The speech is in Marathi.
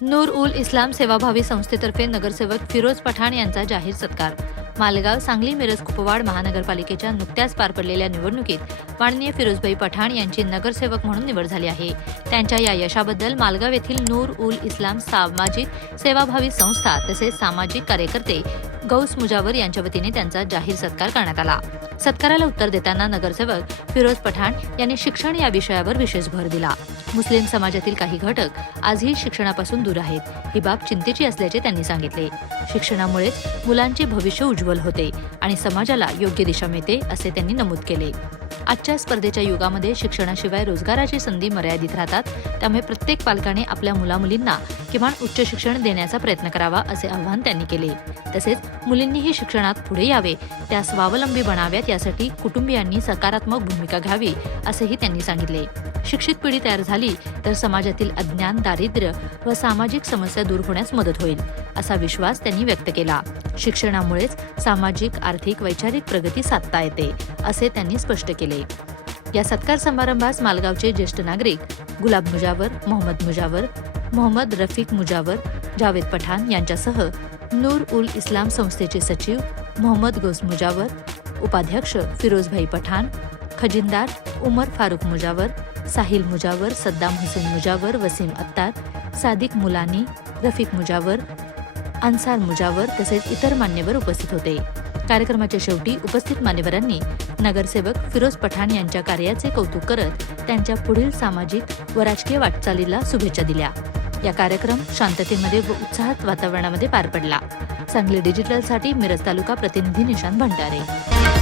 नूर उल इस्लाम सेवाभावी संस्थेतर्फे नगरसेवक फिरोज पठाण यांचा जाहीर सत्कार. मालगाव सांगली मिरज कुपवाड महानगरपालिकेच्या नुकत्याच पार पडलेल्या निवडणुकीत माननीय फिरोजभाई पठाण यांची नगरसेवक म्हणून निवड झाली आहे. त्यांच्या या यशाबद्दल मालगाव येथील नूर उल इस्लाम सामाजिक सेवाभावी संस्था तसेच सामाजिक कार्यकर्ते गौस मुजावर यांच्या वतीने त्यांचा जाहीर सत्कार करण्यात आला. सत्काराला उत्तर देताना नगरसेवक फिरोज पठाण यांनी शिक्षण या विषयावर विशेष भर दिला. मुस्लिम समाजातील काही घटक आजही शिक्षणापासून दूर आहेत ही बाब चिंतेची असल्याचे त्यांनी सांगितले. शिक्षणामुळेच मुलांचे भविष्य उज्ज्वल होते आणि समाजाला योग्य दिशा मिळते असे त्यांनी नमूद केले. आजच्या स्पर्धेच्या युगामध्ये शिक्षणाशिवाय रोजगाराची संधी मर्यादित राहतात. त्यामुळे प्रत्येक पालकाने आपल्या मुलामुलींना किमान उच्च शिक्षण देण्याचा प्रयत्न करावा असे आवाहन त्यांनी केले. तसेच मुलींनीही शिक्षणात पुढे यावे त्या स्वावलंबी बनाव्यात यासाठी कुटुंबियांनी सकारात्मक भूमिका घ्यावी असेही त्यांनी सांगितले. शिक्षित पिढी तयार झाली तर समाजातील अज्ञान दारिद्र्य व सामाजिक समस्या दूर होण्यास मदत होईल असा विश्वास त्यांनी व्यक्त केला. शिक्षणामुळेच सामाजिक आर्थिक वैचारिक प्रगती साधता येते असे त्यांनी स्पष्ट केले. या सत्कार समारंभास मालगावचे ज्येष्ठ नागरिक गुलाब मुजावर मोहम्मद मुजावर मोहम्मद रफिक मुजावर जावेद पठाण यांच्यासह नूर उल इस्लाम संस्थेचे सचिव मोहम्मद गोस मुजावर उपाध्यक्ष फिरोजभाई पठाण खजिनदार उमर फारुख मुजावर साहिल मुजावर सद्दाम हुसेन मुजावर वसीम अत्तार सादिक मुलानी रफिक मुजावर अन्सार मुजावर तसेच इतर मान्यवर उपस्थित होते. कार्यक्रमाच्या शेवटी उपस्थित मान्यवरांनी नगरसेवक फिरोज पठाण यांच्या कार्याचे कौतुक करत त्यांच्या पुढील सामाजिक व राजकीय वाटचालीला शुभेच्छा दिल्या. या कार्यक्रम शांततेमध्ये व उत्साहात वातावरणामध्ये पार पडला. सांगली डिजिटलसाठी मिरज तालुका प्रतिनिधी निशांत भंडारे.